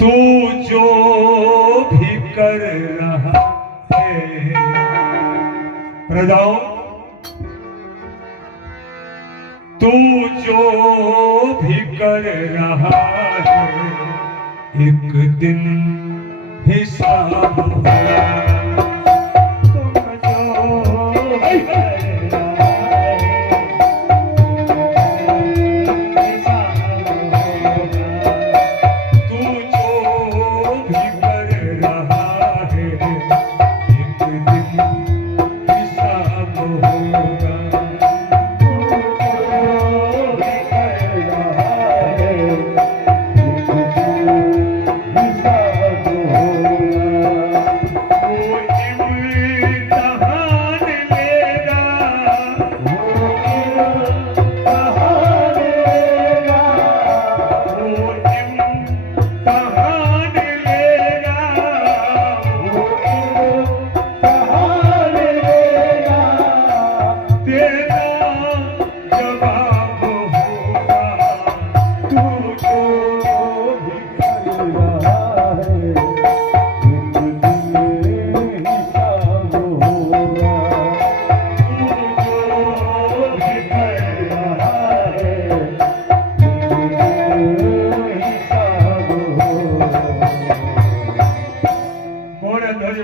तू जो भी कर रहा है प्रजाओं, तू जो भी कर रहा है एक दिन हिसाब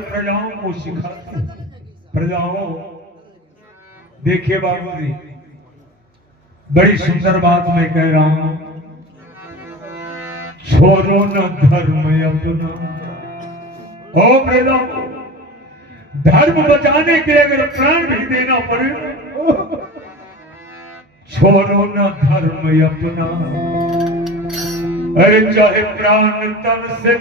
प्रजाओं को सिखाते। प्रजाओं देखिए बाबू जी, बड़ी सुंदर बात मैं कह रहा हूं, छोड़ो न धर्म अपना। ओ प्रजाओं, धर्म बचाने के लिए अगर प्राण भी देना पड़े, छोड़ो न धर्म अपना। अरे चाहे प्राण तन से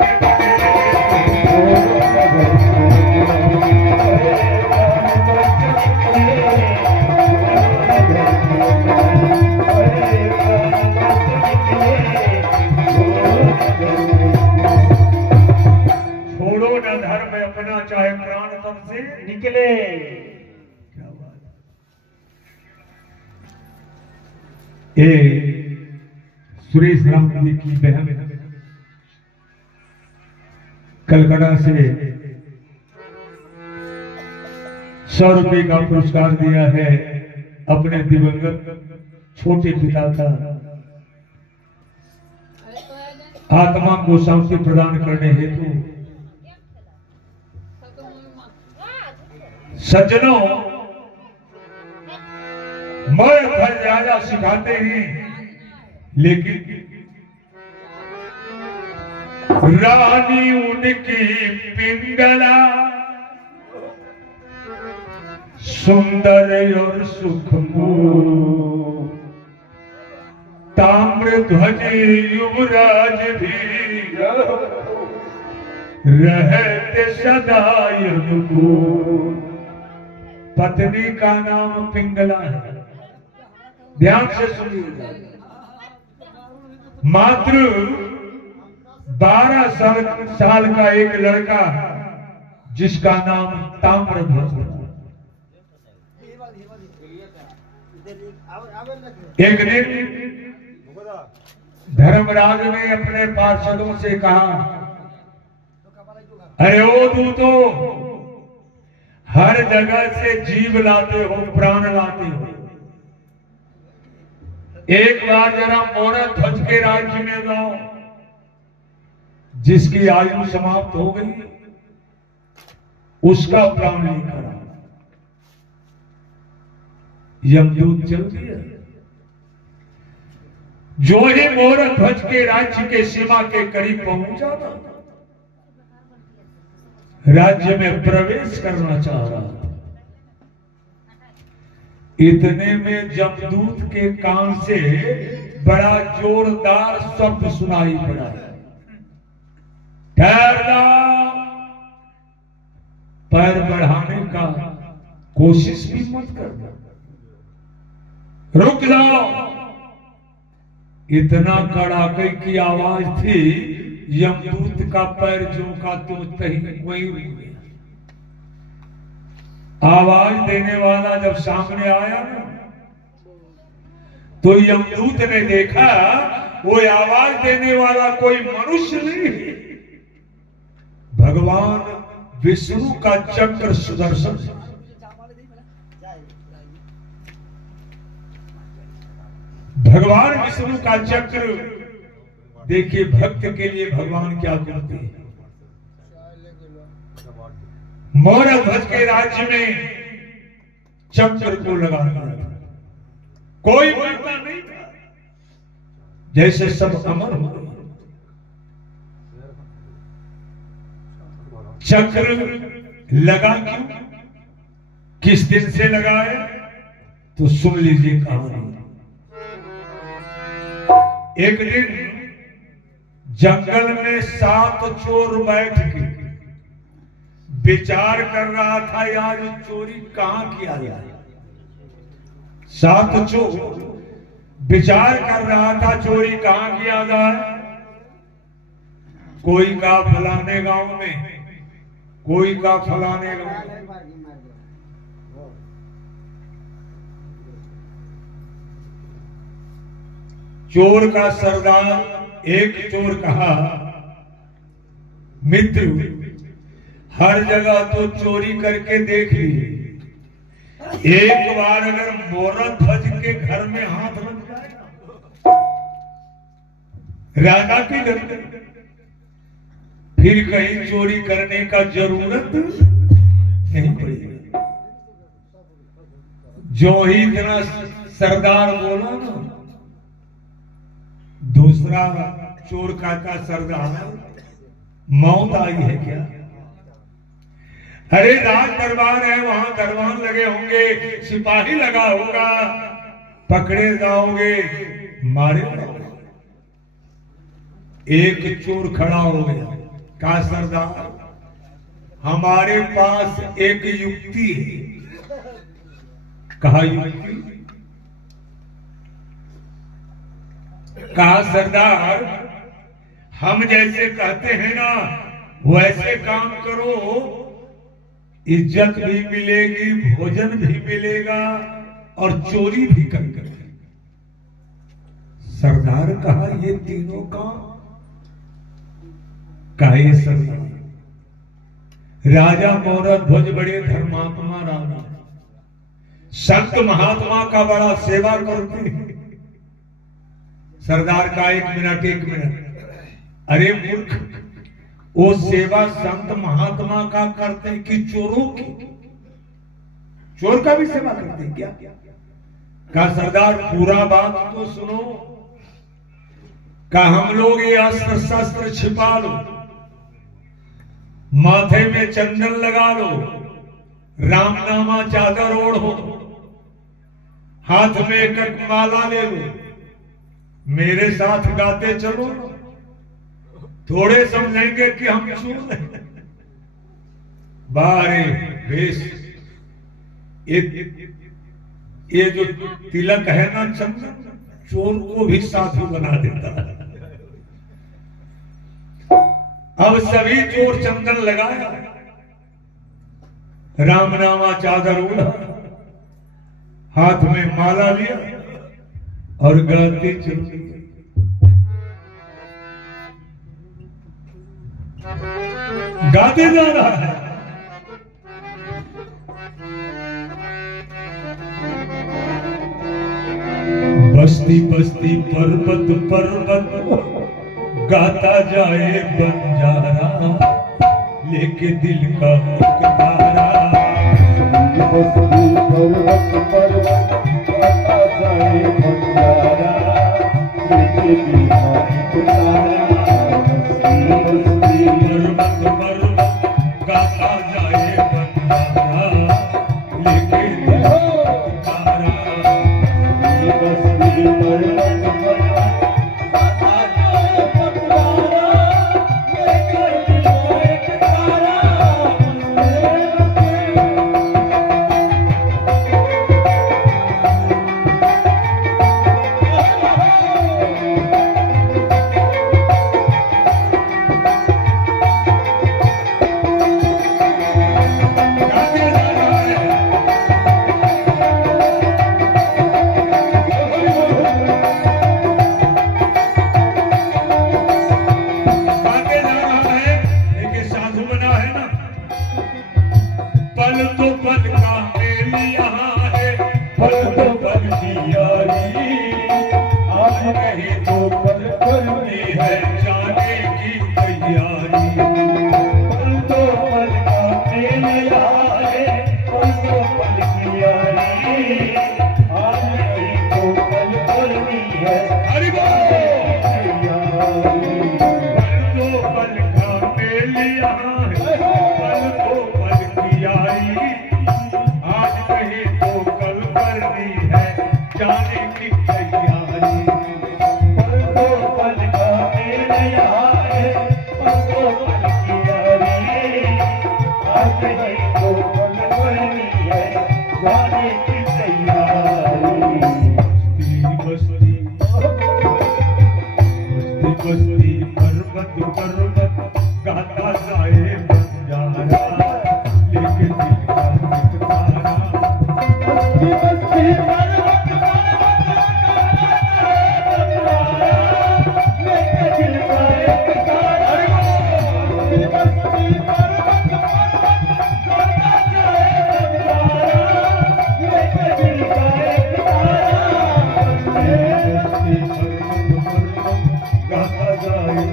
छोड़ो न धर्म अपना, चाहे प्राण तन से निकले। क्या बात। सुरेश राम जी की बहन कलकत्ता से 100 रुपए का पुरस्कार दिया है अपने दिवंगत छोटे पिता का आत्मा को शांति प्रदान करने हेतु। सज्जनों, मर भर राजा सिखाते हैं, लेकिन रानी उनकी पिंगला सुंदर और सुखमय, ताम्र ध्वज युवराज भी रहते सदा अनुकूल। पत्नी का नाम पिंगला है, ध्यान से सुनिए। मात्र 12 साल का एक लड़का जिसका नाम ताम्रध्वज था, एक दिन धर्मराज ने अपने पार्षदों से कहा, अरे ओ दूतों, हर जगह से जीव लाते हो, प्राण लाते हो, एक बार जरा मोरत ध्वज के राज्य में जाओ, जिसकी आयु समाप्त हो गई उसका प्राण लेकर आओ। यमदूत चल दिया। जो ही मोरत ध्वज के राज्य के सीमा के करीब पहुंचा था, राज्य में प्रवेश करना चाह रहा था, इतने में जमदूत के कान से बड़ा जोरदार शब्द सुनाई पड़ा, ठहरना, पैर बढ़ाने का कोशिश भी मत करना, रुक जाओ। इतना कड़ाके की आवाज थी, यमदूत का पैर झुका तो वहीं रुक गया। आवाज देने वाला जब सामने आया ना, तो यमदूत ने देखा वो आवाज देने वाला कोई मनुष्य नहीं, भगवान विष्णु का चक्र सुदर्शन, भगवान विष्णु का चक्र देखिए भक्त के लिए भगवान क्या करते हैं। मौर्य ध्वज के राज्य में चक्र को लगा दिया, कोई मरता नहीं था, जैसे सब अमर हो गए। चक्र लगा क्यों, किस दिन से लगा है, तो सुन लीजिए कहानी। एक दिन जंगल में 7 चोर बैठ के विचार कर रहा था यार चोरी कहां किया जाए। 7 चोर विचार कर रहा था चोरी कहां किया जाए। कोई का फलाने गांव में, कोई का फलाने गांव में। चोर का सरदार, एक चोर कहा मित्र हर जगह तो चोरी करके देख ली, एक बार अगर मौर्य ध्वज के घर में हाथ लग जाए राजा की गद्दी, फिर कहीं चोरी करने का जरूरत नहीं पड़ेगी। जो ही इतना सरदार बोला ना, दूसरा चोर कहता सरदार मौत आई है क्या? अरे राज दरबार है, वहां दरबार लगे होंगे, सिपाही लगा होगा, पकड़े जाओगे, मारे जाओगे। एक चोर खड़ा हो गया, कहा सरदार हमारे पास एक युक्ति है। कहा युक्ति? कहा सरदार हम जैसे कहते हैं ना वैसे काम करो, इज्जत भी मिलेगी, भोजन भी मिलेगा और चोरी भी कर कर। सरदार कहा ये तीनों काम काहे सरदार? राजा मौर्य ध्वज बड़े धर्मात्मा राजा, संत महात्मा का बड़ा सेवा करते हैं। सरदार का एक मिनट। अरे मूर्ख, वो सेवा संत महात्मा का करते हैं कि चोरों की? चोर का भी सेवा करते हैं क्या? कहा सरदार पूरा बात तो सुनो। कहा हम लोग ये अस्त्र शस्त्र छिपा लो, माथे में चंदन लगा लो, रामनामा चादर ओढ़ो, हाथ में एक माला ले लो, मेरे साथ गाते चलो, थोड़े समझेंगे कि हम चोर हैं। बारे बेश, ये जो तिलक है ना चंदन, चोर को भी साधु बना देता है। अब सभी चोर चंदन लगाया, रामनामा चादर ओढ़ा, हाथ में माला लिया और गाते चलो। गाते जा रहा है। बस्ती बस्ती पर्वत पर्वत गाता जाए बंजारा, लेके दिल का एक तारा। बस्ती पर्वत पर्वत गाता जाए बंजारा, लेके दिल का एक तारा। बस्ती पर्वत पर्वत गाता जाए बंजारा, लेके दिल का एक तारा। बस्ती पर्वत पर्वत आई, पल दो पल का मेल आए, पल दो पल की आई, आज नहीं तो कल करनी है। हरि पल दो पल का मेल आए, पल दो पल की आई, आज नहीं तो कल करनी है जाने की तैयारी। पल दो पल का मेल आए, पल दो पल की आई, आज नहीं तो कल करनी है जाने की तैयारी। बस्ती बस्ती पर्वत पर्वत गाता जाए बंजारा, लेकिन दिल का निपटारा। बस्ती बस्ती पर्वत पर्वत लेके दिल का एक तारा। बस्ती बस्ती पर्वत पर्वत गाता जाए बंजारा, लेके दिल का एक तारा। बस्ती बस्ती पर्वत पर्वत गाता जाए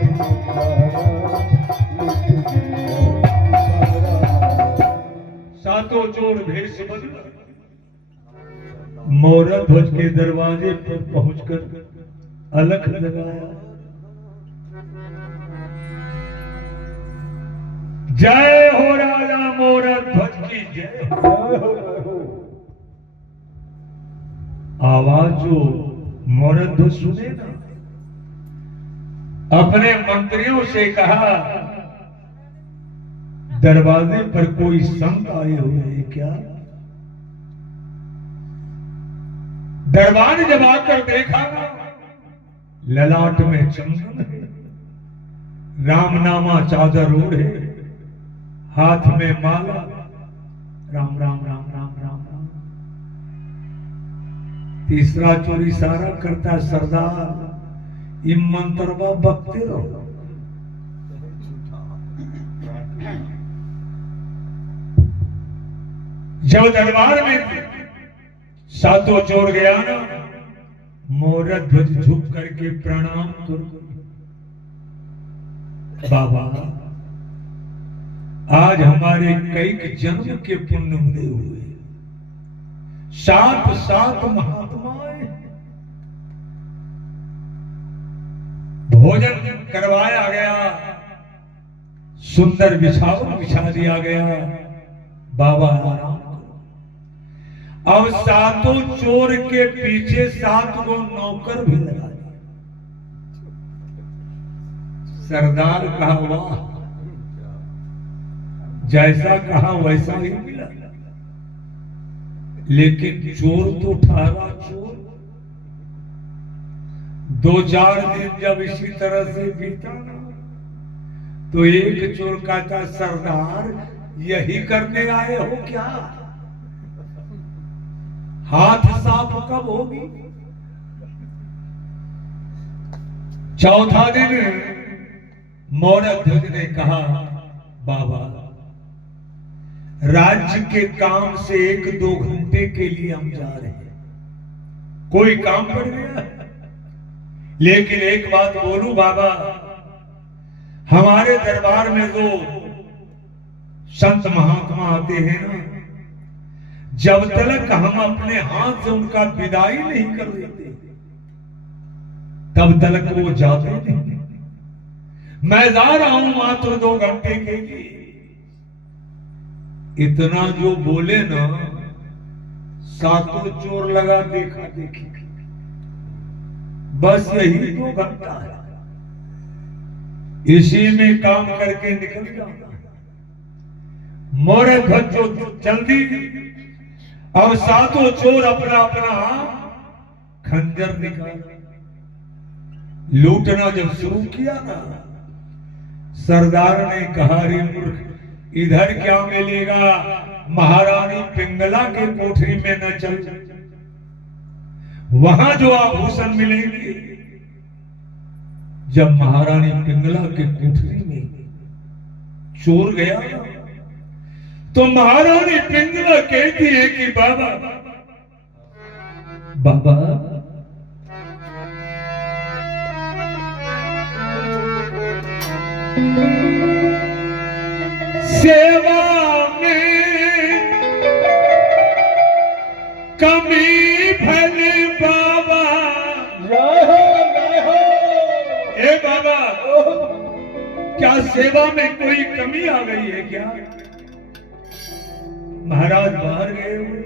सातों चोर भेष बदला, मोरा ध्वज के दरवाजे पर पहुंचकर अलख लगाया। जय हो राजा मोरा ध्वज की जय हो। आवाज जो मोरा ध्वज सुने ना, अपने मंत्रियों से कहा, दरवाजे पर कोई संत आए हुए हैं क्या? दरबार जब आकर देखा, ललाट में चंदन है, रामनामा चादर ओढ़े, हाथ में माला, राम राम राम राम राम राम। तीसरा चोर इशारा करता है, सरदार ये मंत्रवा बकते रहो। जब दरबार में सातों चोर गया ना, मोरा ध्वज झुक करके प्रणाम करो। बाबा आज हमारे कई जन्म के पुण्य उदय हुए, सात सात महात्माएं, भोजन करवाया गया, सुंदर बिछावन बिछा दिया गया। बाबा आराम करो। अब सातों चोर के पीछे 7 गो नौकर भी लगा दिए। सरदार कहा वाह, जैसा कहा वैसा ही मिला, लेकिन चोर तो ठहरा चोर। 2-4 दिन जब इसी तरह से बीता ना, तो एक चोर कहता, सरदार यही करने आए हो क्या? हाथ साफ कब होगी? चौथा दिन मोरा ध्वज ने कहा, बाबा राज्य के काम से 1-2 घंटे के लिए हम जा रहे हैं, कोई काम पड़ गया, लेकिन एक बात बोलूं बाबा, हमारे दरबार में जो संत महात्मा आते हैं ना, जब तक हम अपने हाथ से उनका विदाई नहीं कर देते, तब तक वो जाते नहीं। मैं जा रहा हूं मात्र 2 घंटे के लिए। इतना जो बोले ना, सातों चोर लगा देखा देखी, बस यही 2 घंटा है, इसी में काम करके निकल जाना। मोरे ध्वज जो चल दी, अब सातों चोर अपना अपना खंजर निकाला, लूटना जब शुरू किया ना, सरदार ने कहा, रे मूर्ख, इधर क्या मिलेगा, महारानी पिंगला के कोठरी में न चल, वहां जो आभूषण मिलेंगे। जब महारानी पिंगला के कोठरी में चोर गया, तो महारानी पिंगला कहती है कि बाबा बाबा सेवा में कमी भले बाबा। ए बाबा, क्या सेवा में कोई कमी आ गई है क्या? महाराज बाहर गए हुए,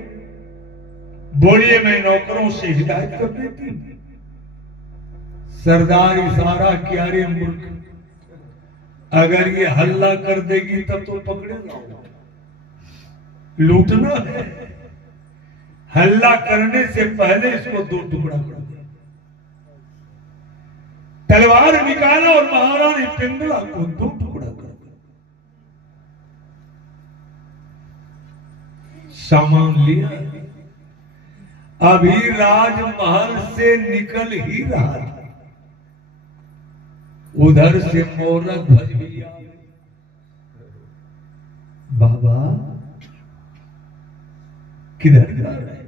बोलिए मैं नौकरों से हिदायत कर देती हूं। सरदार इशारा किया, रे मूर्ख, अगर ये हल्ला कर देगी तब तो पकड़े जाओ, लूटना है। हल्ला करने से पहले इसको दो टुकड़ा कर दो। तलवार निकाला और महारानी पिंगला को दो टुकड़ा कर दिया। सामान लिया, अभी राजमहल से निकल ही रहा था, उधर से मोरक ध्वज भी आ गई। बाबा किधर जा रहे?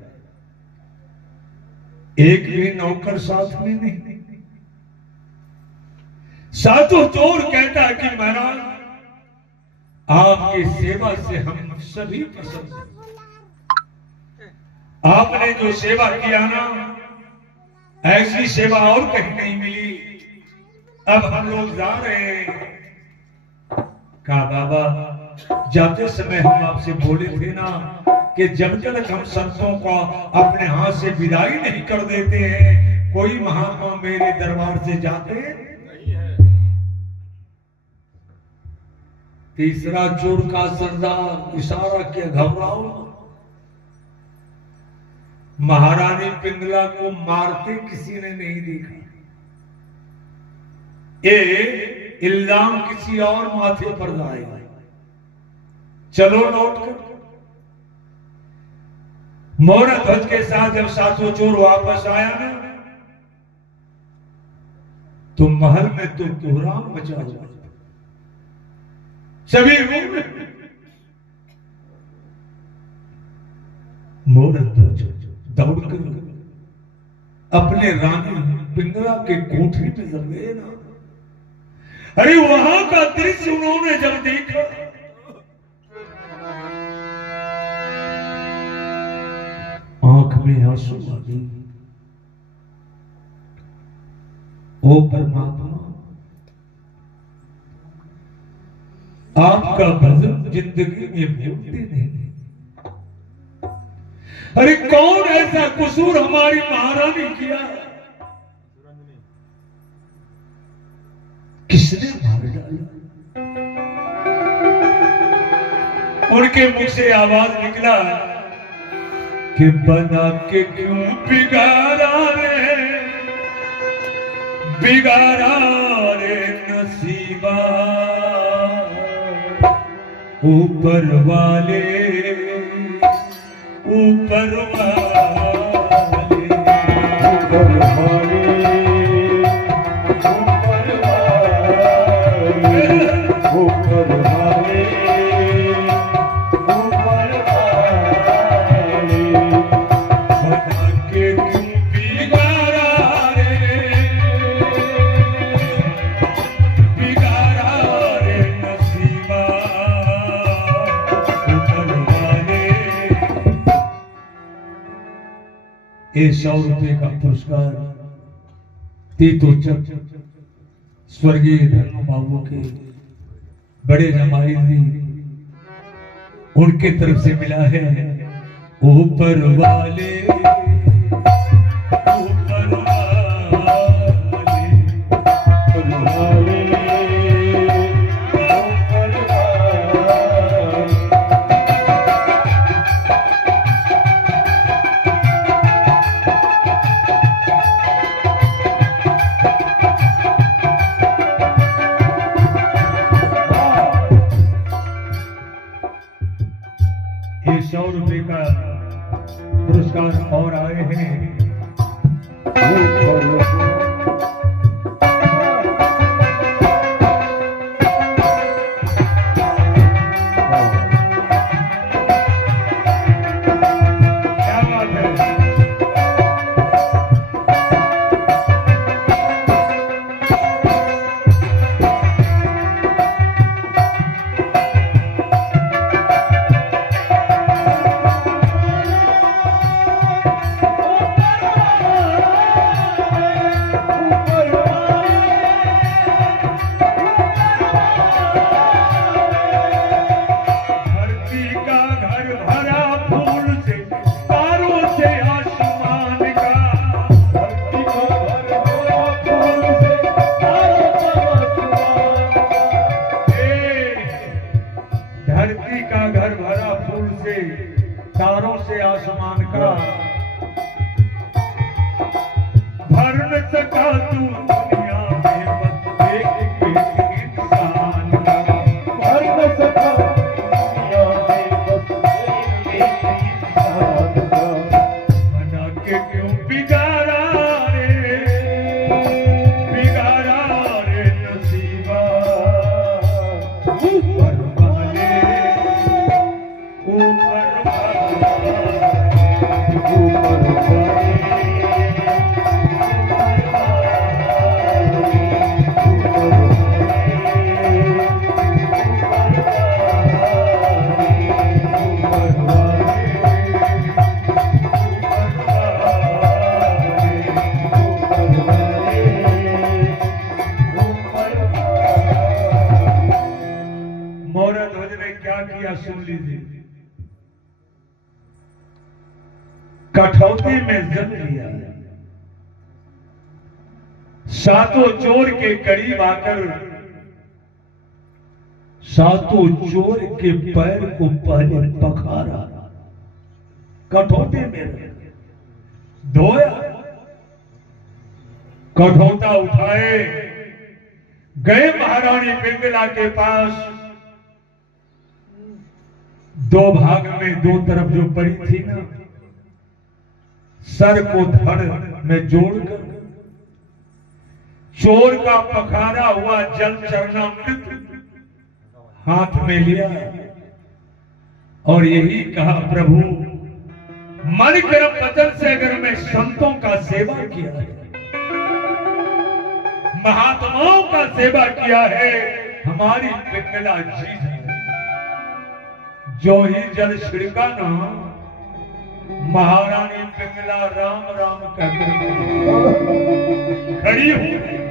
एक भी नौकर साथ में नहीं। साधु चोर कहता कि महाराज, आपकी सेवा से हम सभी प्रसन्न हैं। आपने जो सेवा किया ना, ऐसी सेवा और कहीं नहीं मिली। अब हम लोग जा रहे हैं। कहा बाबा, जाते समय हम आपसे बोले थे ना कि जब तक हम संतों को अपने हाथ से विदाई नहीं कर देते हैं, कोई महात्मा मेरे दरबार से जाते नहीं है। तीसरा चोर का सरदार इशारा किया, घबराओ। महारानी पिंगला को मारते किसी ने नहीं देखा, ये इल्जाम किसी और माथे पर लाएगा। चलो लौट कर। मोहरा ध्वज के साथ जब सातों चोर वापस आया ना, तो महल में तो कोहराम मचा हुआ, सभी रूम में। मोहरा ध्वज दौड़कर अपने रानी पिंगला के कोठरी में जब गए ना, अरे वहां का दृश्य उन्होंने जब देखा, आंख में आंसू आ गए। ओ परमात्मा, आपका भजन जिंदगी में भूलते नहीं। अरे कौन ऐसा कसूर हमारी महारानी किया, किसने मार डाला? उनके मुख से आवाज निकला कि बना के क्यों बिगाड़ा रे नसीबा, ऊपर वाले ऊपर वाले ऊपर वाले ऊपर वाले ऊपर वाले, बना के क्यों बिगाड़ा रे नसीबा, ऊपर वाले। ये 100 रुपए का पुरस्कार तीतोचक स्वर्गीय धर्म बाबू के बड़े जमाई थी, उनके तरफ से मिला है। ऊपर वाले ऊपर वाले ऊपर वाले ऊपर वाले। ये 100 रुपए का पुरस्कार और आए हैं। क्या बात है? का घर भरा फूल से, तारों से, आसमान का, भर न सका तू दुनिया में बस एक इंसान का, भर न सका दुनिया में बस एक इंसान का। बना के क्यों बिगाड़ा रे नसीबा, ऊपर वाले मोहरा ध्वज ने क्या किया सुन लीजिए। कठौती में जन्म लिया, सातों चोर के करीब आकर सातों चोर के पैर को पहले पखारा, कठौती में धोया, कठौता उठाए, गए महारानी पिंगला के पास। दो भाग में, दो तरफ जो पड़ी थी ना, सर को धड़ में जोड़कर चोर का पखारा हुआ जल चरणामृत हाथ में लिया और यही कहा, प्रभु मन कर्म वचन से अगर मैं संतों का सेवा किया है, महात्माओं का सेवा किया है, हमारी पिंगला जी है, जो ही जल छिड़का ना, महारानी पिंगला राम राम कहकर खड़ी हो गई।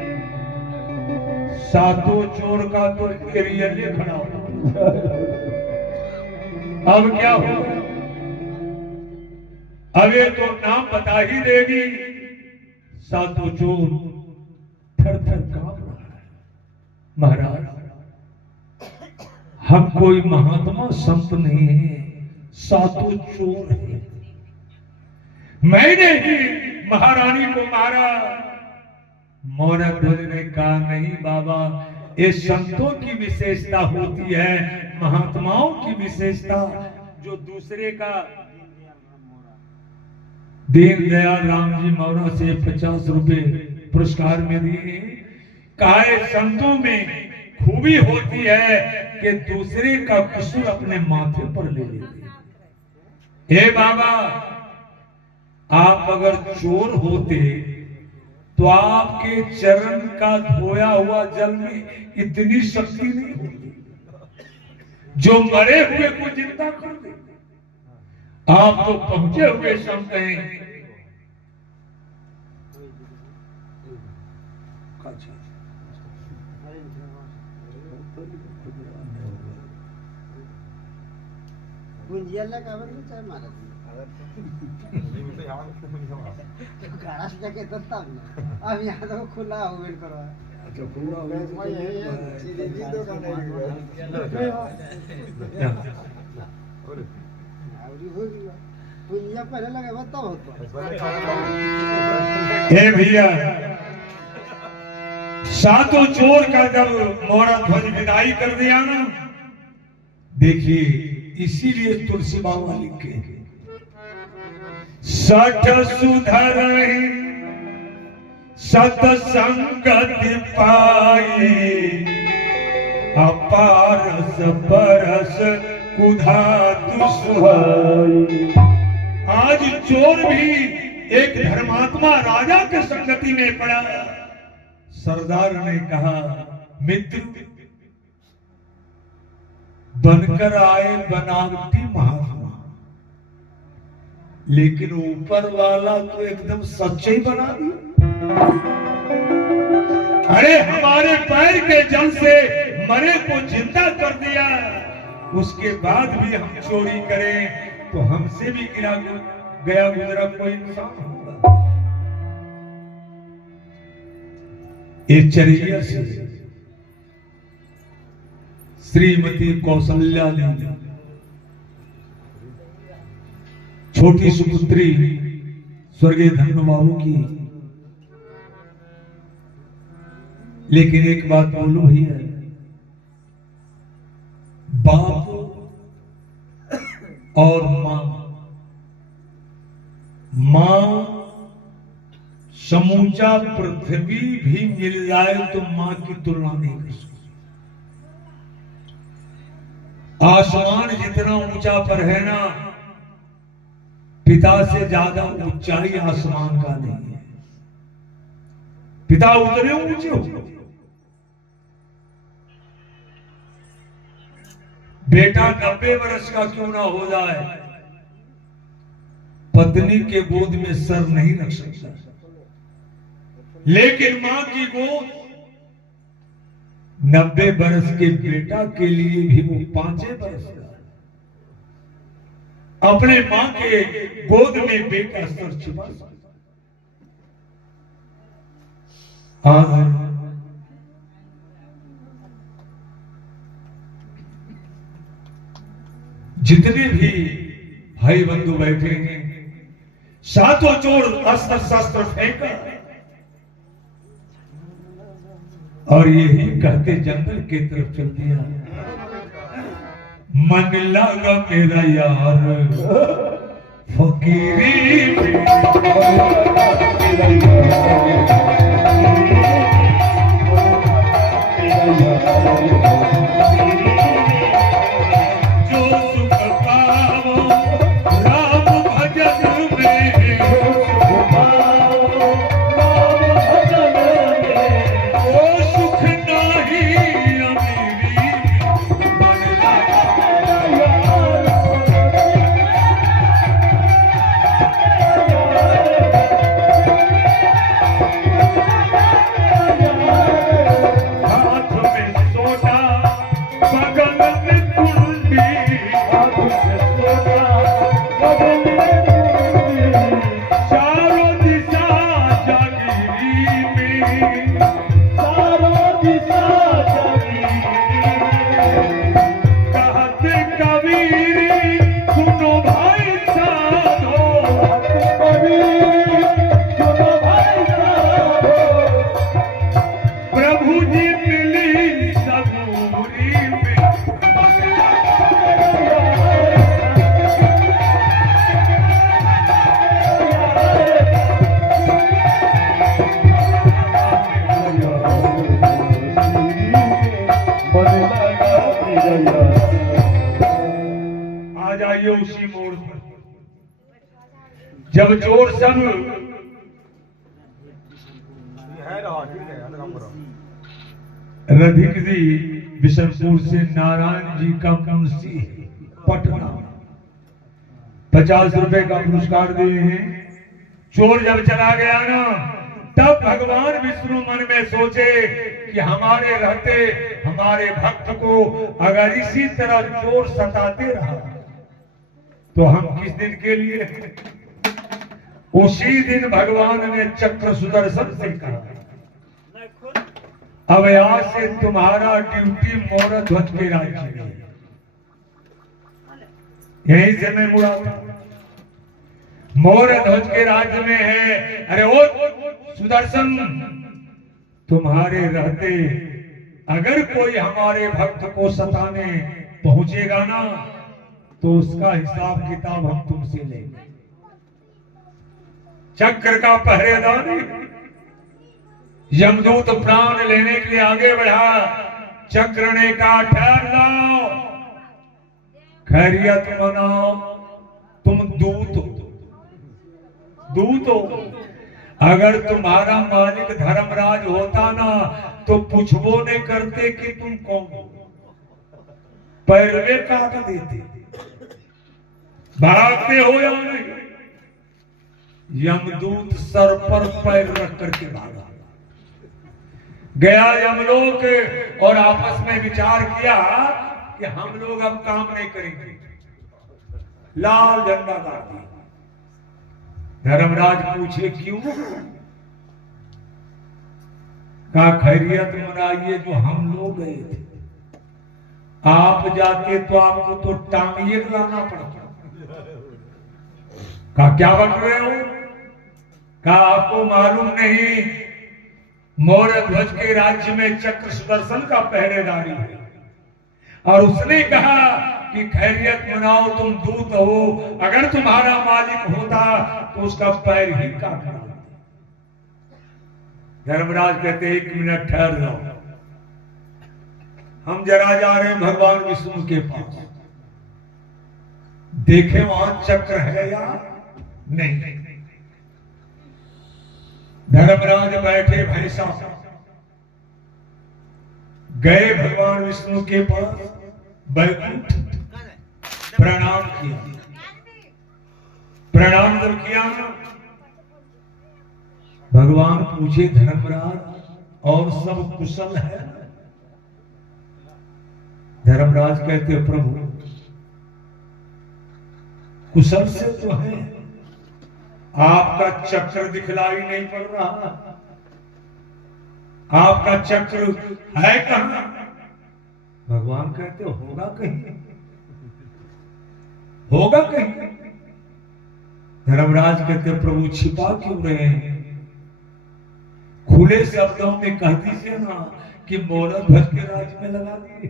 सातों चोर का तो एरिया खड़ा हो। अब क्या होगा? अब ये तो नाम बता ही देगी। सातों चोर थर थर कांप रहा है। महाराज, हम कोई महात्मा संत नहीं है, सातों चोर है। मैंने ही महारानी को मारा। मोहनध्वज ने कहा, नहीं बाबा, ये संतों की विशेषता होती है, महात्माओं की विशेषता। जो दूसरे का दीनदयाल राम जी मौर्य से 50 रुपए पुरस्कार में दिए। कहा, संतों में खूबी होती है कि दूसरे का कसूर अपने माथे पर ले लेते। हे बाबा, आप अगर चोर होते तो आपके चरण का धोया हुआ जल में इतनी शक्ति नहीं होती जो मरे हुए को जिंदा कर दे। आप तो पहुंचे हुए संत हैं। अब यहाँ तो खुला हो वेट करो। अच्छा, खुला हो पुंजिया पहले लगे बताओ तो। हे भैया, सातों चोर का जब मोहनध्वज विदाई कर दिया ना, देखिए इसीलिए तुलसी बाबा लिखे, सठ सुधर सतसंगति पाई, अपारस परस कुधा दुसुहाई। आज चोर भी एक धर्मात्मा राजा के संगति में पड़ा। सरदार ने कहा, मित्र, बनकर आए बनावटी महात्मा, लेकिन ऊपर वाला तो एकदम सच्चे बना दिया। अरे हमारे पैर के जल से मरे को जिंदा कर दिया, उसके बाद भी हम चोरी करें तो हमसे भी गिरा गया गुजरा कोई इंसान होगा। एक चरिया से श्रीमती कौशल्या ने छोटी सुपुत्री स्वर्गीय धन्य बाबू की। लेकिन एक बात बोलू भैया, बाप और मां समूचा पृथ्वी भी मिल जाए तो मां की तुलना नहीं कर सकती। आसमान जितना ऊंचा पर है ना, पिता से ज्यादा ऊंचाई आसमान का नहीं है। पिता उतने ऊंचे हो, बेटा 90 वर्ष का क्यों ना हो जाए, पत्नी के गोद में सर नहीं रख सकता, लेकिन मां की गोद 90 वर्ष के बेटा के लिए भी वो 5 वर्ष का। अपने मां के गोद में बेटा सर छुपा सकता। जितने भी भाई बंधु बैठे हैं, सातों चोर अस्त्र शस्त्र फेंका और यही कहते जंगल की तरफ चल दिया। मन लगा मेरा यार फकीरी में, उसी मोड़ पर जब चोर सब रधिक जी बिशनपुर से नारायण जी का मुंशी पटना 50 रुपए का पुरस्कार दिए हैं। चोर जब चला गया ना, तब भगवान विष्णु मन में सोचे कि हमारे रहते हमारे भक्त को अगर इसी तरह चोर सताते रहा तो हम किस दिन के लिए। उसी दिन भगवान ने चक्र सुदर्शन से कहा, अब आज से तुम्हारा ड्यूटी मोर ध्वज के राज्य में। यहीं से मैं मुड़ा मोर ध्वज के राज्य में है। अरे ओ सुदर्शन, तुम्हारे रहते अगर कोई हमारे भक्त को सताने पहुंचेगा ना, तो उसका हिसाब किताब हम तुमसे लेंगे। चक्र का पहरेदार यमदूत प्राण लेने के लिए आगे बढ़ा। चक्र ने कहा, ठहर जाओ, खैरियत मनाओ, तुम दूत हो। अगर तुम्हारा मालिक धर्मराज होता ना, तो पूछबो नहीं करते कि तुम कौन हो, पैरवे काट देते। भागते हो या नहीं? यमदूत सर पर पैर रख करके भागा गया यमलोक, और आपस में विचार किया कि हम लोग अब काम नहीं करेंगे। लाल झंडा गाड़ दिया। धर्मराज पूछे क्यों? कहा खैरियत मनाइए, जो हम लोग गए थे। आप जाते तो आपको तो टांगिए लाना पड़ता, कहा क्या बन रहे हो? कहा आपको मालूम नहीं, मौर्य ध्वज के राज्य में चक्र सुदर्शन का पहरेदारी है। और उसने कहा कि खैरियत मनाओ, तुम दूत हो, अगर तुम्हारा मालिक होता तो उसका पैर ही काट डालता। धर्मराज कहते 1 मिनट ठहर जाओ, हम जरा जा रहे हैं भगवान विष्णु के पास, देखे वहां चक्र है या नहीं। धर्मराज बैठे भैंसा गए भगवान विष्णु के पास, बैकुंठ प्रणाम किया, प्रणाम जब किया भगवान पूछे धर्मराज और सब कुशल है? धर्मराज कहते प्रभु कुशल से तो है, आपका चक्र दिखलाई नहीं पड़ रहा, आपका चक्र है कहां? भगवान कहते होगा कहीं, होगा कहीं। धर्मराज कहते प्रभु छिपा क्यों रहे हैं? खुले शब्दों में कह दीजिए ना कि मौर्य ध्वज के राज में लगा दिए।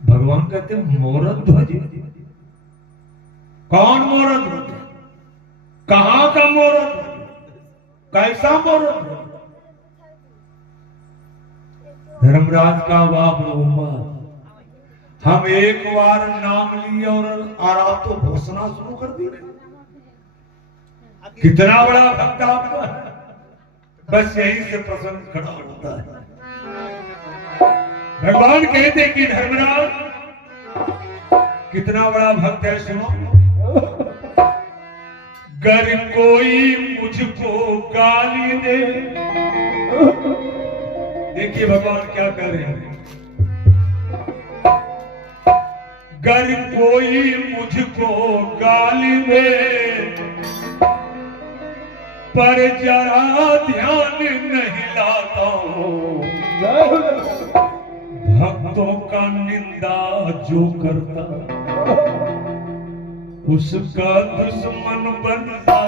भगवान कहते मौर्य ध्वज? कौन मौर्य ध्वज? कहां का मौर्य ध्वज? कैसा मौर्य ध्वज? धर्मराज का बाप रोमा, हम एक बार नाम लिए और आप तो घोषणा शुरू कर दी। कितना बड़ा भक्त आपका है, बस यही से प्रसन्न खड़ा होता है। भगवान कहते कि धर्मराज कितना बड़ा भक्त है, सुनो। गर कोई मुझको गाली दे, देखिए भगवान क्या कर रहे हैं। गर कोई मुझको गाली दे, पर जरा ध्यान नहीं लाता हूं, भक्तों का निंदा जो करता उसका दुश्मन बनता।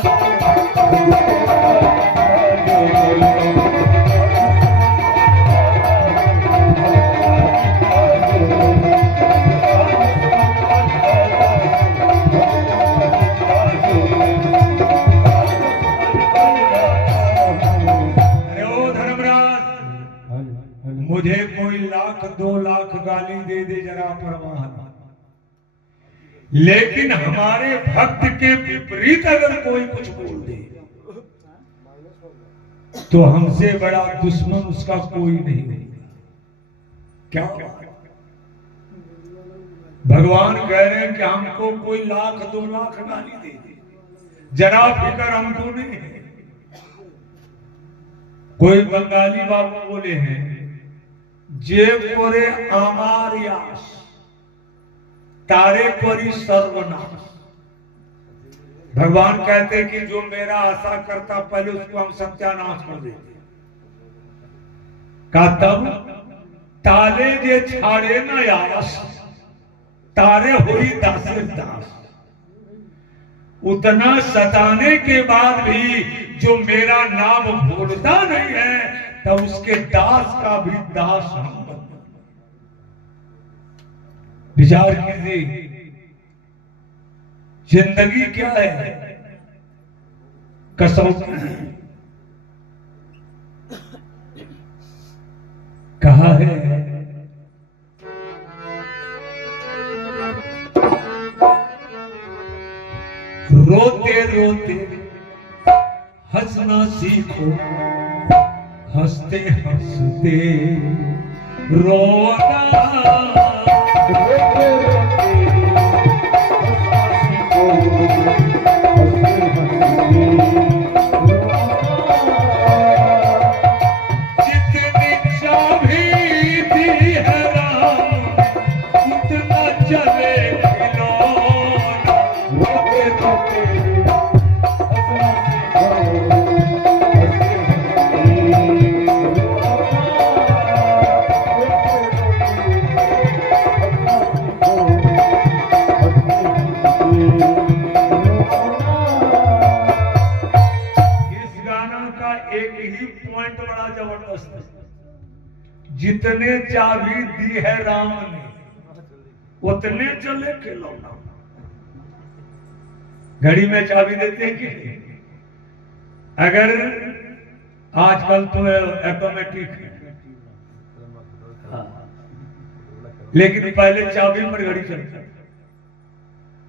मुझे कोई 1,00,000 2,00,000 गाली दे दे, जरा परवाह नहीं, लेकिन हमारे भक्त के विपरीत अगर कोई कुछ बोल दे तो हमसे बड़ा दुश्मन उसका कोई नहीं होगा। क्या भगवान कह रहे हैं कि हमको कोई 1,00,000 2,00,000 गाली दे दे, जरा फिक्र हमको नहीं है। कोई बंगाली बाबू बोले हैं, जे कोरे आमार यास तारे कोरी सर्वनाश। भगवान कहते कि जो मेरा आशा करता पहले उसको हम सत्यानाश कर देते। का तब ताले जे छाड़े न यास तारे हुई दासे दास। उतना सताने के बाद भी जो मेरा नाम भूलता नहीं है, तब उसके दास का भी दास हम बनते। विचार कीजिए, जिंदगी क्या है? कसौटी कहा है? रोते रोते हंसना सीखो, हंसते हंसते रोना। जितनी चाबी दी है राम, उतना चले खिलौना। रोते रोते जितने चाबी दी है राम ने उतने चले खिलौना। घड़ी में चाबी देते हैं कि नहीं? अगर आजकल तो ऑटोमेटिक है, हाँ, लेकिन पहले चाबी पर घड़ी चलती।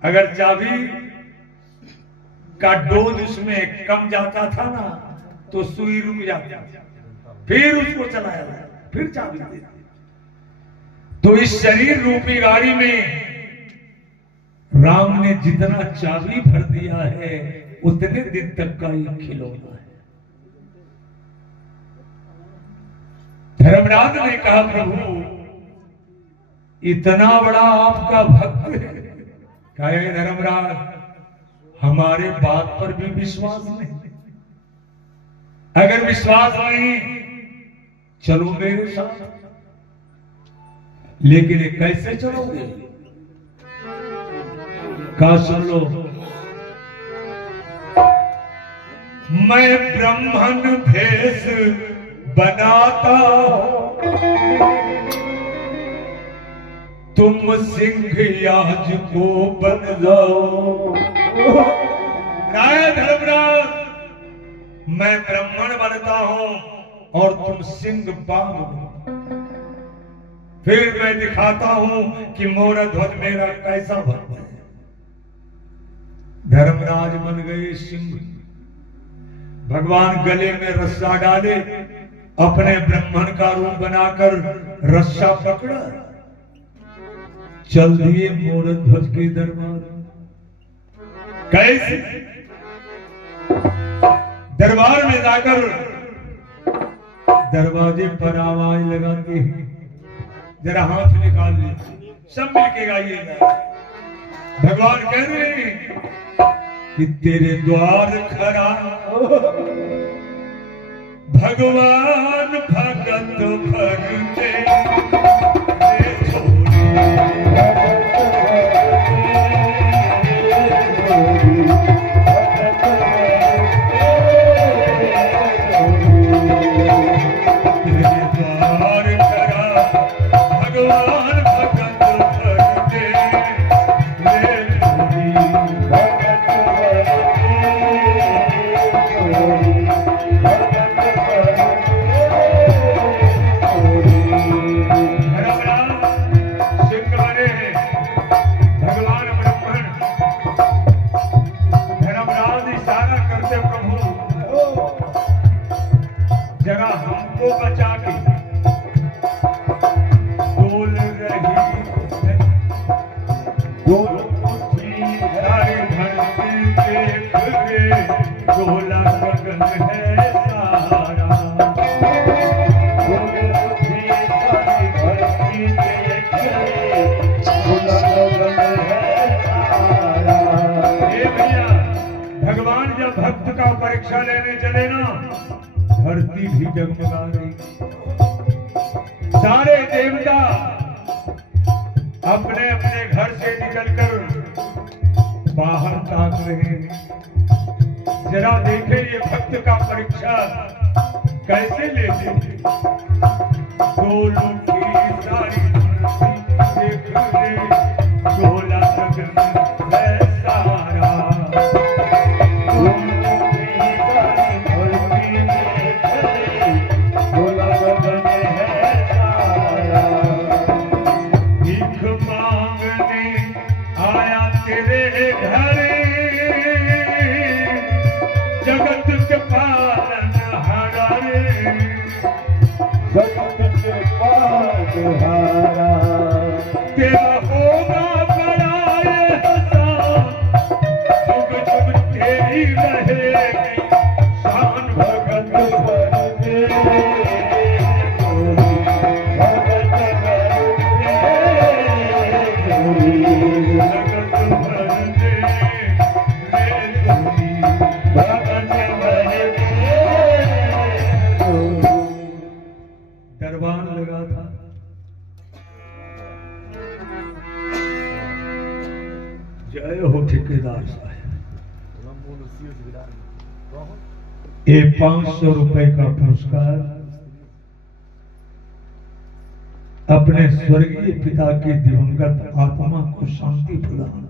अगर चाबी का डोज उसमें कम जाता था ना तो सुई रुक जाती, फिर उसको चलाया जाता, फिर चाबी देती। तो इस शरीर रूपी गाड़ी में राम ने जितना चाबी भर दिया है उतने दिन तक का ये खिलौना है। धर्मराज ने कहा प्रभु इतना बड़ा आपका भक्त है, कहे धर्मराज हमारे बात पर भी विश्वास नहीं। अगर विश्वास नहीं चलो मेरे साथ, लेकिन ये कैसे चलोगे? कहा सुन लो, मैं ब्राह्मण भेष बनाता तुम सिंह याज को बन जाओ। धर्मराज मैं ब्राह्मण बनता हूं और तुम सिंह बाघ बनो, फिर मैं दिखाता हूं कि मोर ध्वज मेरा कैसा बनता है। धर्मराज बन गए सिंह। भगवान गले में रस्सा डाले, अपने ब्राह्मण का रूप बनाकर रस्सा पकड़ा, चल दिए मोर ध्वज के दरबार। कैसे? दरबार में जाकर दरवाजे पर आवाज लगाते हैं, जरा हाथ निकाल लीजिए, सब मिलके गाइएगा। भगवान कह रहे हैं कि तेरे द्वार खड़ा भगवान भगत भरते परीक्षा लेने चले ना, धरती भी डगमगा रही, सारे देवता अपने अपने घर से निकलकर बाहर ताक रहे हैं। जरा देखे ये भक्त का परीक्षा कैसे लेते हैं। गोलों की सारी धरती देख ले, गोला गगन है सारा। तेरा होगा बड़ा ये हसान, जुग जुग तेरी रहेगी शान। भगत बनते दरबार लगा था। जय हो ठेकेदार साहब। ये 500 रुपए का पुरस्कार अपने स्वर्गीय पिता की दिवंगत आत्मा को शांति प्रदान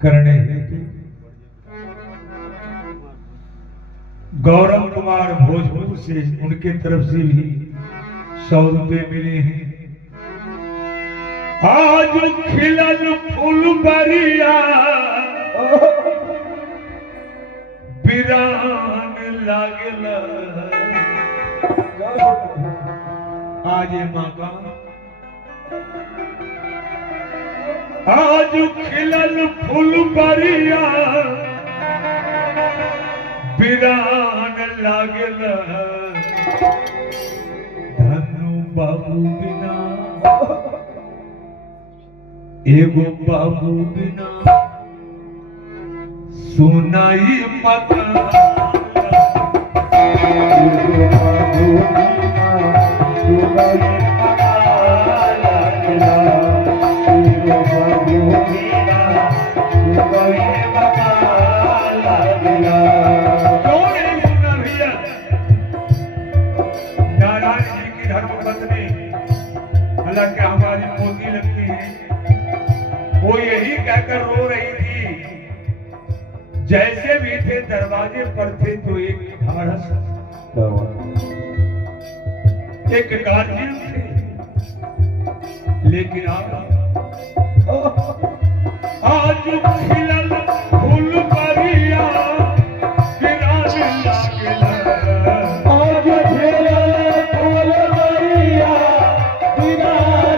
करने हेतु गौरव कुमार भोजपुर से उनके तरफ से भी 100 रुपए मिले हैं। आज खिलल फुलबरिया बिरान लागल आज माता आज खिलल फुलबरिया बिरान लागल धनु बाबू बिना एगो बाबू बिना सुनाई मकान हालांकि हमारी पोती लगती है, वो यही कहकर रो रही थी, जैसे भी थे दरवाजे पर थे तो एक ढाढ़स एक गार्जियन थे, लेकिन आज खिलल फुलबरिया बिरान लागल आज खिलल फुलबरिया बिरान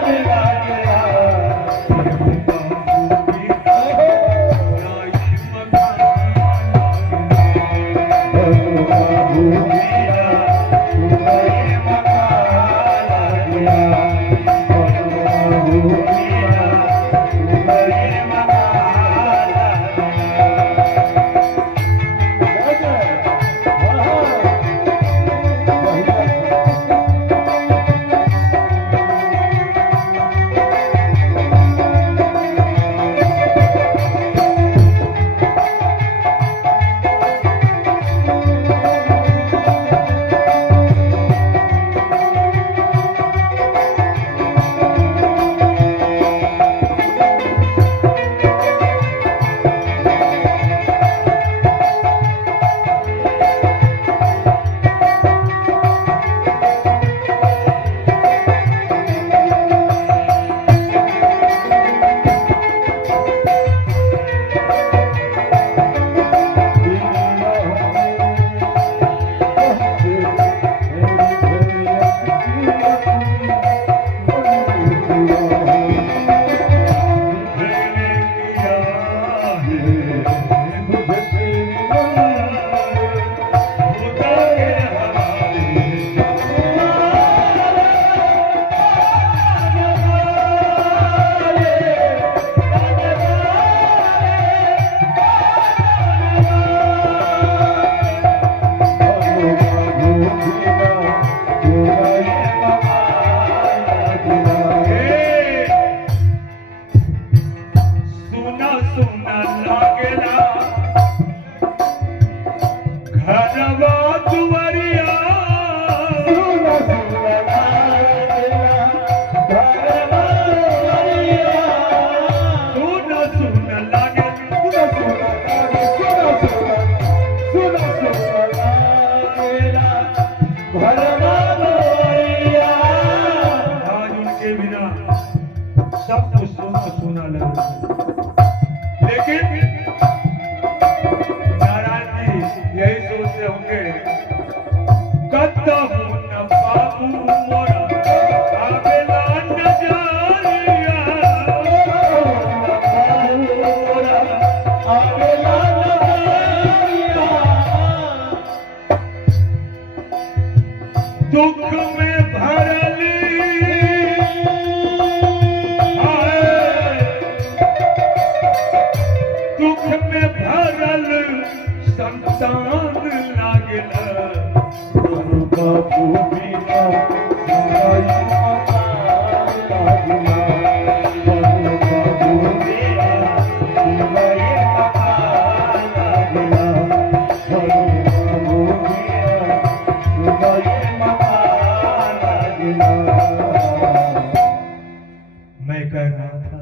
कह रहा था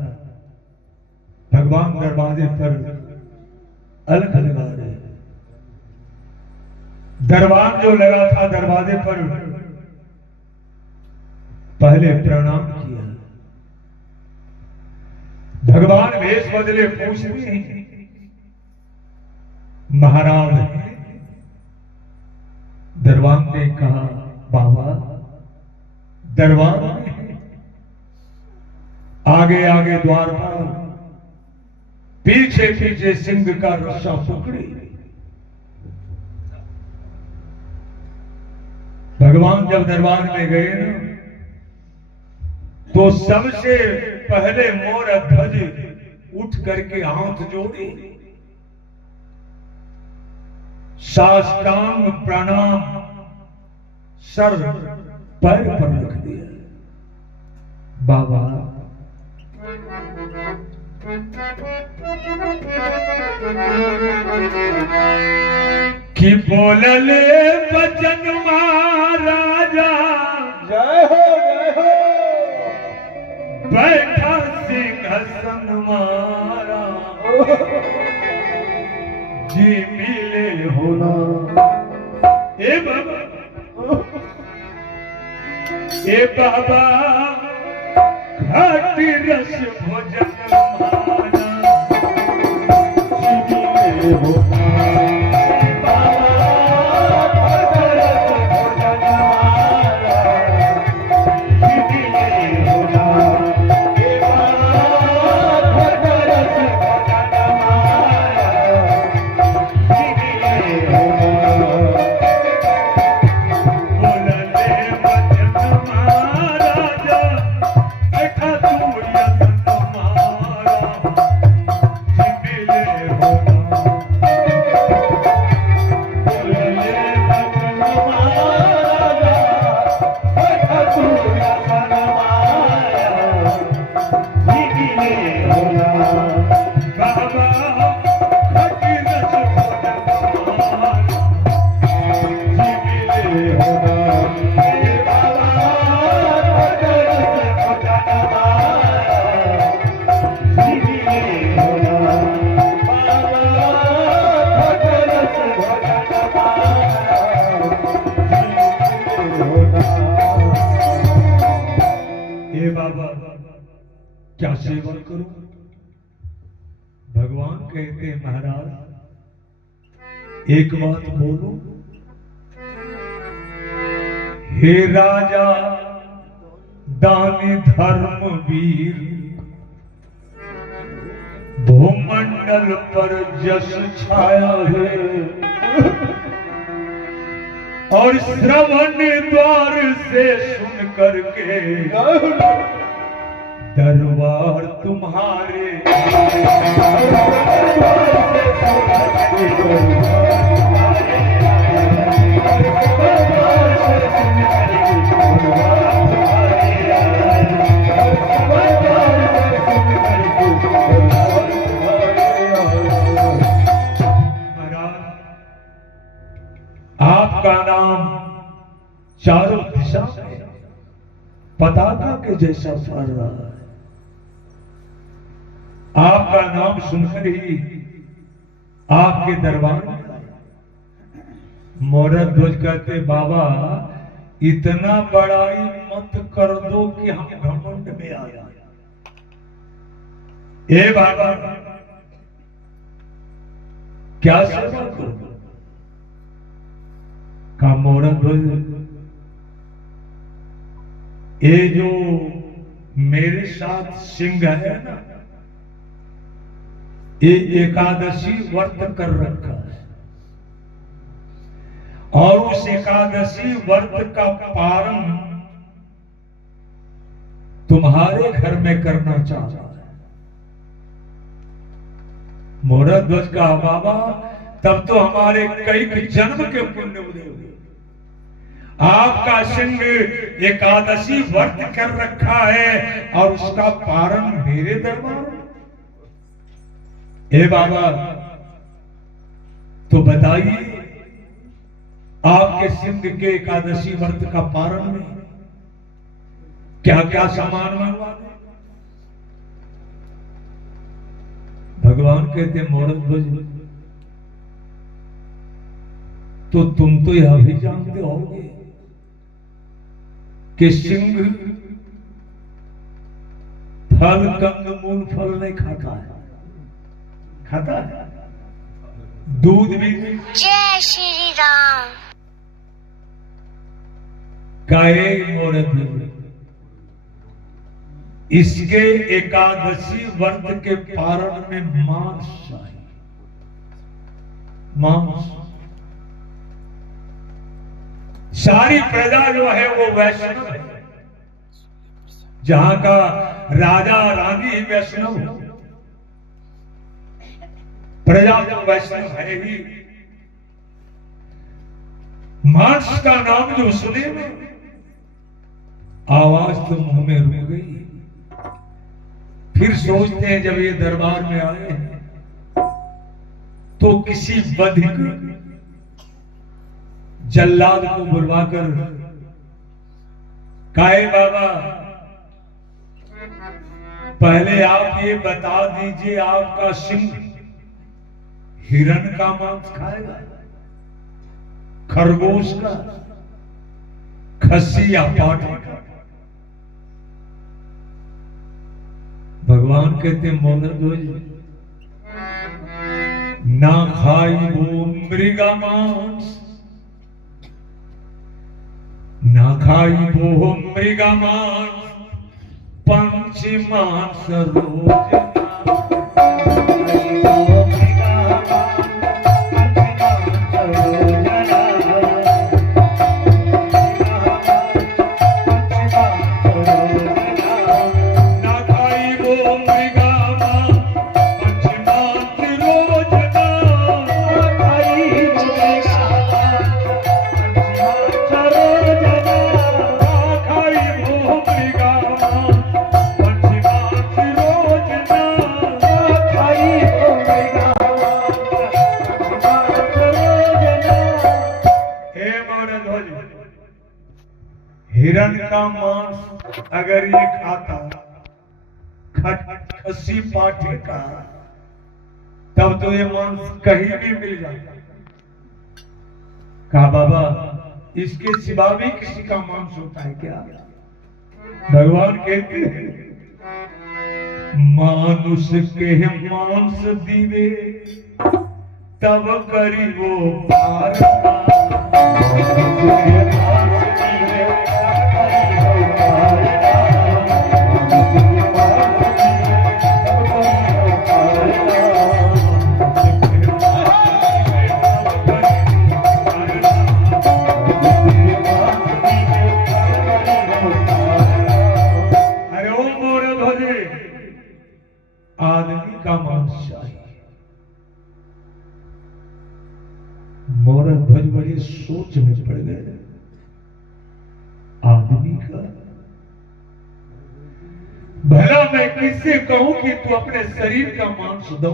भगवान दरवाजे पर अलग लगा रहे। दरवान जो लगा था दरवाजे पर पहले प्रणाम किया। भगवान वेश बदले पूछते हैं महाराज हैं? दरबार ने कहा बाबा दरबार में। आगे आगे द्वार पर, पीछे पीछे सिंह का रस्सा पकड़े। भगवान जब दरबार में गए ना तो सबसे पहले मोर ध्वज उठ करके हाथ जोड़े, साष्टांग प्रणाम सर पैर पर रख दिया। बाबा कि बोलले बचन महाराजा जय हो जय हो। बैठा सिंहासन मारा जी मिले होना। ए बाबा घाटी रस भोजन माना जी मिले होना। क्या सेवा करूं? भगवान कहते महाराज एक बात बोलो। हे राजा दानी धर्मवीर, भूमंडल पर जस छाया है और श्रवण द्वार से सुन करके दरबार तुम्हारे आपका नाम चारों दिशा में पताका के जैसा फहर रहा है। आपका नाम सुनकर ही आपके दरबार में मोहरत ध्वज कहते बाबा इतना बड़ाई मत कर दो कि हम घमंड में आ जाए। ए बाबा क्या सेवा करो? का मोहरत ध्वज ये जो मेरे साथ सिंह है ना, ये एकादशी व्रत कर रखा है और उस एकादशी व्रत का पारण तुम्हारे घर में करना चाहता है। मोहरत ध्वज का बाबा तब तो हमारे कई जन्म के पुण्य उदय हुए। आपका सिंह एकादशी व्रत कर रखा है और उसका पारण मेरे दरबार में। हे बाबा तो बताइए आपके सिंह के एकादशी व्रत का पारण में क्या क्या सामान मंगवा दें? भगवान कहते मोरत ध्वज, तो तुम तो यह भी जानते होगे कि सिंह फल कंद मूल फल नहीं खाता है, खाता है दूध भी नहीं। जय श्री राम। काहे मोरत ध्वज, इसके एकादशी व्रत के पारण में मांस चाहिए, मांस। सारी प्रजा जो है वो वैष्णव है, जहां का राजा रानी ही वैष्णव हो, प्रजा तो वैष्णव है ही। मांस का नाम जो सुने में आवाज तो मुंह में रुक गई। फिर सोचते हैं जब ये दरबार में आए तो किसी बधिक जल्लाद को बुलवाकर, काहे बाबा पहले आप ये बता दीजिए आपका सिंह हिरण का मांस खाएगा, खरगोश का, खस्सी या पाठी का? भगवान कहते मोरत ध्वज, ना खाई वो मृगा मांस, ना खाई वो मृगा मांस, पंछी मांस रोज हिरण का मांस अगर ये खाता, खस्सी पाठे का, तब तो ये मांस कहीं भी मिल जाता। कहा बाबा इसके सिवा भी किसी का मांस होता है क्या? भगवान कहते हैं मानुष के मांस दीवे तब करी वो पार। आदमी का मांस चाहिए। मोरत ध्वज बड़े सोच में पड़ गए। आदमी का भला मैं किससे कहूं कि तू अपने शरीर का मांस दो?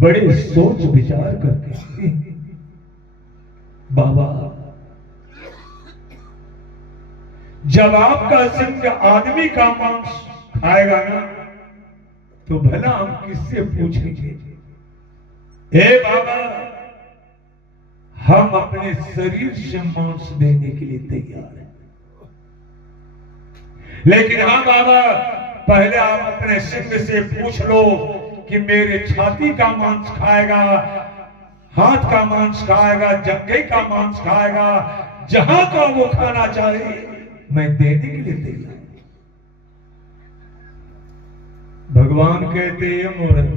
बड़े सोच विचार करके बाबा जब आपका सिंह आदमी का मांस खाएगा ना तो भला हम किससे पूछेंगे? हे बाबा हम अपने शरीर से मांस देने के लिए तैयार हैं, लेकिन हाँ बाबा पहले आप अपने सिंह से पूछ लो कि मेरे छाती का मांस खाएगा, हाथ का मांस खाएगा, जंघे का मांस खाएगा, जहां का वो खाना चाहे मैं देने के लिए तैयार। भगवान कहते हैं मोरत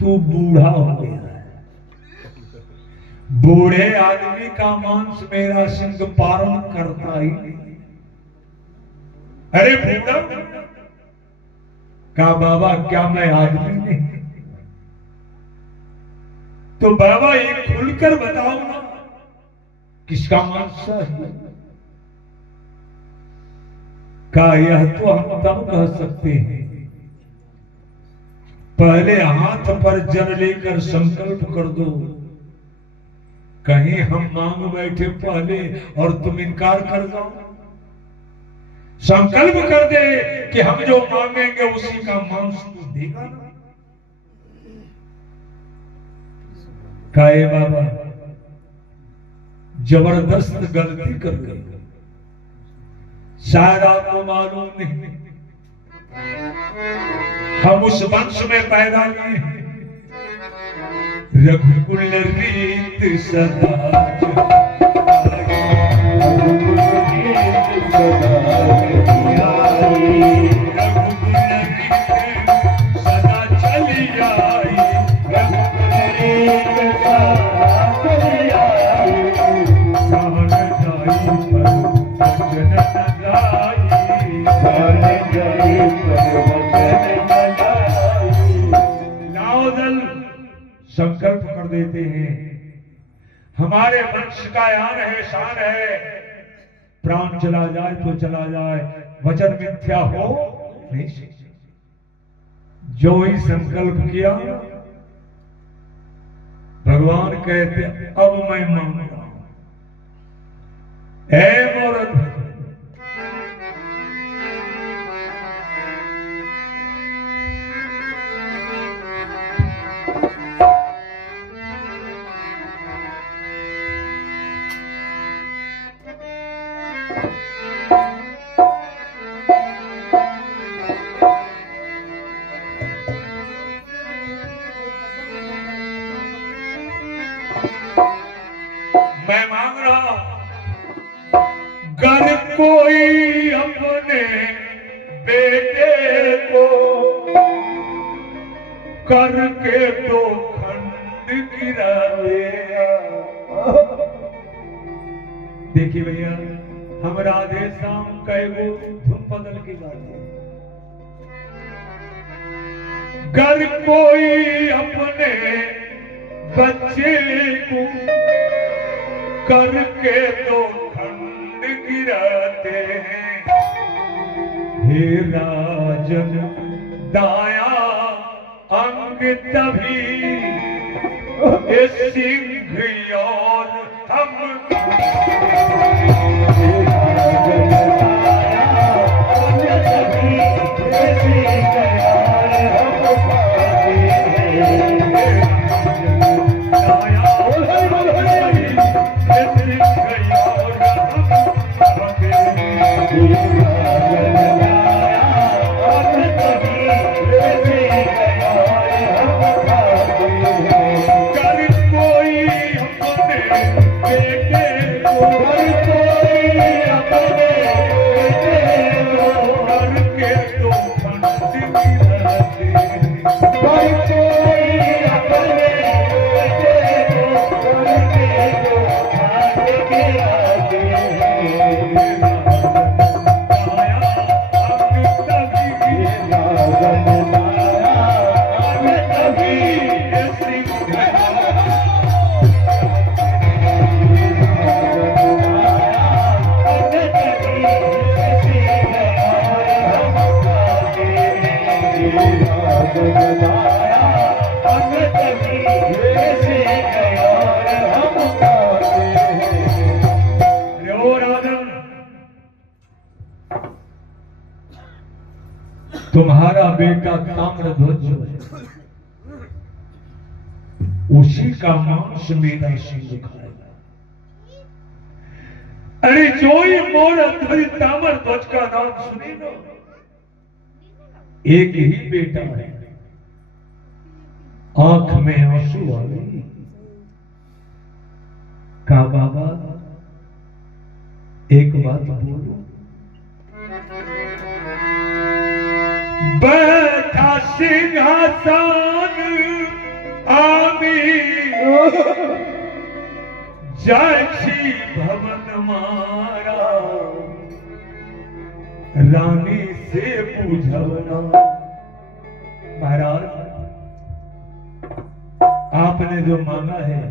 तू बूढ़ा हो गया है, बूढ़े आदमी का मांस मेरा सिंह पारण करता ही नहीं। अरे बेटा कहा बाबा क्या मैं आदमी नहीं? तो बाबा ये खुलकर बताओ ना किसका मांस है? का यह तो हम तब कह सकते हैं पहले हाथ पर जल लेकर संकल्प कर दो, कहीं हम मांग बैठे पहले और तुम इनकार कर जाओ। संकल्प कर दे कि हम जो मांगेंगे उसी का मांस तू देगा ना। काहे बाबा जबरदस्त गलती कर गई, शायद आपको मालूम नहीं, हम उस वंश में पैदा लिए हैं। रघुकुल रीत सदा रघुकुल रीत सदा चली आई, रघुकुल रीत सदा चली आई, प्राण जाई पर वचन न जाई, प्राण जाई पर वचन न जाई। नावदल संकल्प कर देते हैं, हमारे वंश का यान है, शान है, प्राण चला जाए तो चला जाए, वचन मिथ्या हो नहीं सकता। जो ही संकल्प किया भगवान कहते अब मैं मांग रहा हूं, ऐ औरत मैं मांग रहा, गर कोई अपने बेटे को करके तो खंड गिरा दे। देखिए भैया, हम राधे श्याम कई धुन बदल की बात है। गर कोई अपने बच्चे को करके तो खंड गिराते हैं, हे राजन दाया अंग तभी ये सिंह और हम, हे राजन दाया अंग तभी ये सिंह और हम पाते हैं, तुम्हारा बेटा ताम्रध्वज जो है उसी का मांस मेरा सिंह खाएगा। अरे जो ही मोर ध्वज ताम्रध्वज का नाम सुनी लो, एक ही बेटा है, आंख में आंसू आ गई। कहा बाबा एक बात बोलो। बैठा सिंहासन आमी जाक्षी भवन मारा, रानी से पूछवना। महाराज आपने जो मांगा है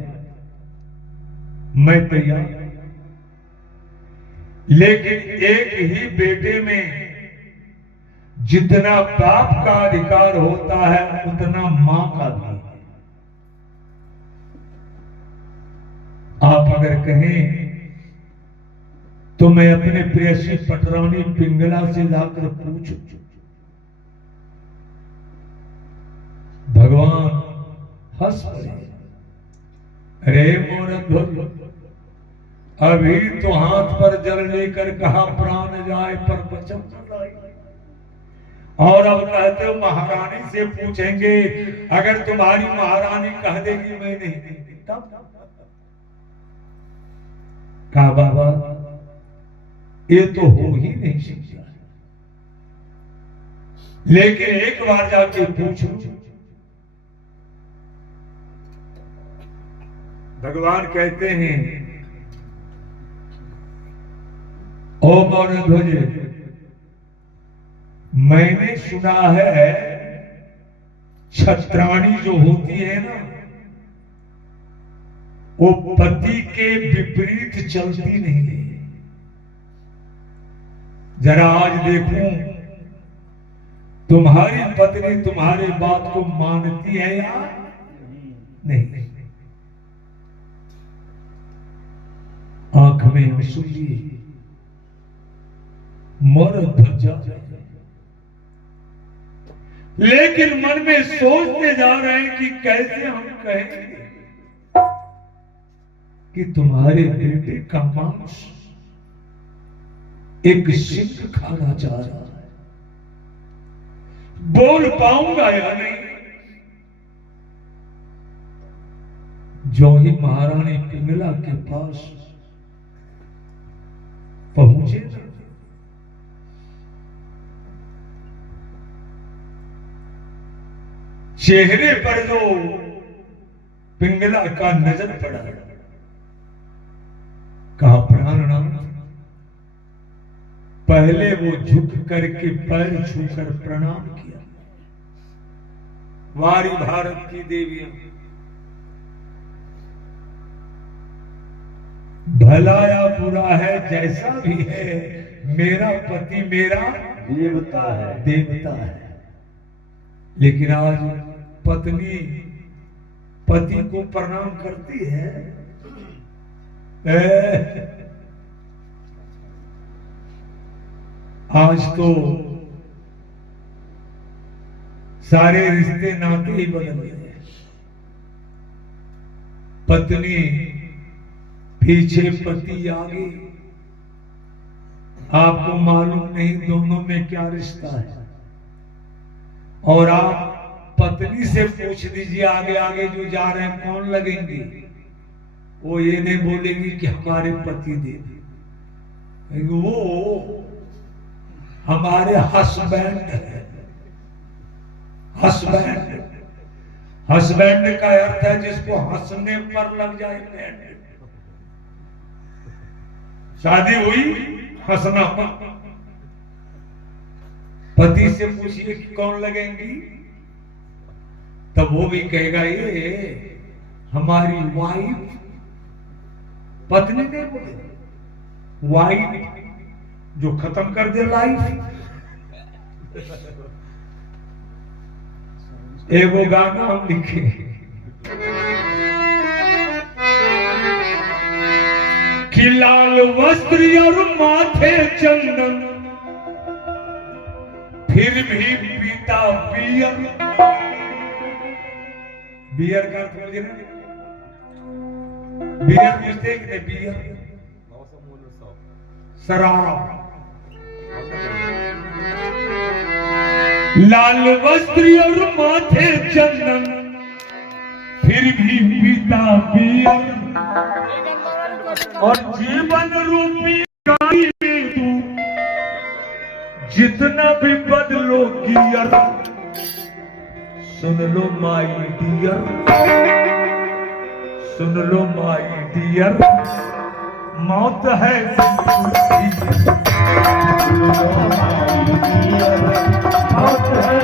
मैं तैयार, लेकिन एक ही बेटे में जितना बाप का अधिकार होता है उतना मां का भी है। आप अगर कहें तो मैं अपने प्रेयसी पटरानी पिंगला से जाकर पूछूं, भगवान हंस पड़े। अरे मोर अभी तो हाथ पर जल लेकर कहा प्राण जाए पर वचन न लाए, और अब कहते हो महारानी से पूछेंगे, अगर तुम्हारी महारानी कह देगी मैं नहीं, तब कहा बाबा ये तो हो ही नहीं सकता, लेकिन एक बार जाके पूछो। भगवान कहते हैं, ओ मौन ध्वज, मैंने सुना है छत्राणी जो होती है ना, वो पति के विपरीत चलती नहीं है। जरा आज देखूं तुम्हारी पत्नी तुम्हारे बात को मानती है या नहीं। आंख में आंसू लिए मर ध्वजा, लेकिन मन में सोचते जा रहे हैं कि कैसे हम कहेंगे कि तुम्हारे बेटे का मांस एक सिंह खाना चाह रहा है, बोल पाऊंगा या नहीं। जो ही महारानी पिंगला के पास पहुंचे ना, चेहरे पर जो पिंगला का नजर पड़ा, कहा प्राणनाथ। पहले वो झुक करके पैर छूकर प्रणाम किया। वारी भारत की देवियां, भला या बुरा है जैसा भी है, मेरा पति मेरा देवता है, देवता है। लेकिन आज पत्नी पति को प्रणाम करती है। आज तो सारे रिश्ते नाते ही बदल गए। पत्नी पीछे पति आगे, आपको मालूम नहीं दोनों में क्या रिश्ता है। और आप पत्नी से पूछ दीजिए आगे आगे जो जा रहे हैं कौन लगेंगे, वो ये नहीं बोलेंगे कि हमारे पति देव, वो हमारे हस्बैंड है। हस्बैंड, हस्बैंड का अर्थ है जिसको हंसने पर लग जाए बैंड। शादी हुई हंसना पर। पति से पूछिए कि कौन लगेंगी, तब वो भी कहेगा ये हमारी वाइफ। पत्नी ने बोले वाइफ जो खत्म कर दे लाइफ। एगो गाना हम लिखे, कि लाल वस्त्र और माथे चंदन, फिर भी पीता बियर। बियर का अर्थ मुझे ना, बियर पूछते कि नहीं, बियर शराब। लाल वस्त्र और माथे चंदन, फिर भी पीता बियर। और जीवन रूपी गाड़ी में तू जितना भी बदलो गियर, सुन लो माय डियर, सुन लो माय डियर, मौत है मौत है।